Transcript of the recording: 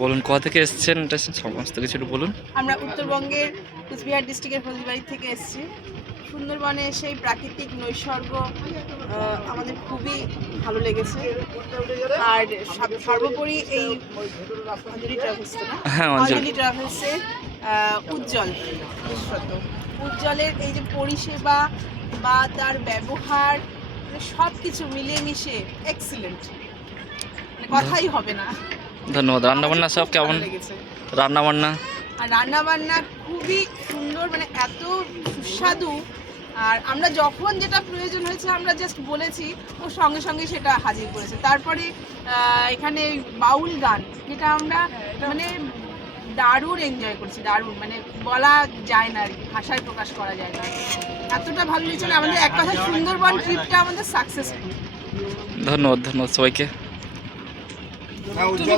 বলুন কোথা থেকে এসেছেন, এটা সমস্ত কিছু একটু বলুন। আমরা উত্তরবঙ্গের কুচবিহার ডিস্ট্রিক্টের হলদিবাড়ি থেকে এসেছি। সুন্দরবনে সেই প্রাকৃতিক নৈসর্গ আমাদের খুবই ভালো লেগেছে। আর সর্বোপরি এই অঞ্জলি ট্রাভেলস তো না, হ্যাঁ, অঞ্জলি। অঞ্জলি ট্রাভেলসে উজ্জ্বল, বিশেষত উজ্জ্বলের এই যে পরিষেবা বা তার ব্যবহার, সব কিছু মিলিয়ে মিশে এক্সিলেন্ট, কথাই হবে না। ধন্যবাদ। রান্নাবান্না সব খুব কেমন? ভালো লেগেছে। রান্নাবান্না আর রান্নাবান্না খুবই সুন্দর, মানে এত সুস্বাদু। আর আমরা যখন যেটা প্রয়োজন হয়েছে আমরা জাস্ট বলেছি, ও সঙ্গে সঙ্গে সেটা হাজির করেছে। তারপরে এখানে বাউল গান, যেটা আমরা মানে দারুণ এনজয় করছি, দারুণ, মানে বলা যায় না আর কি, ভাষায় প্রকাশ করা যায় না। এতটা ভালো লেগেছিল আমাদের, এক কথা সুন্দরবন ট্রিপটা আমাদের সাকসেসফুল। ধন্যবাদ, ধন্যবাদ সবাইকে। তুমি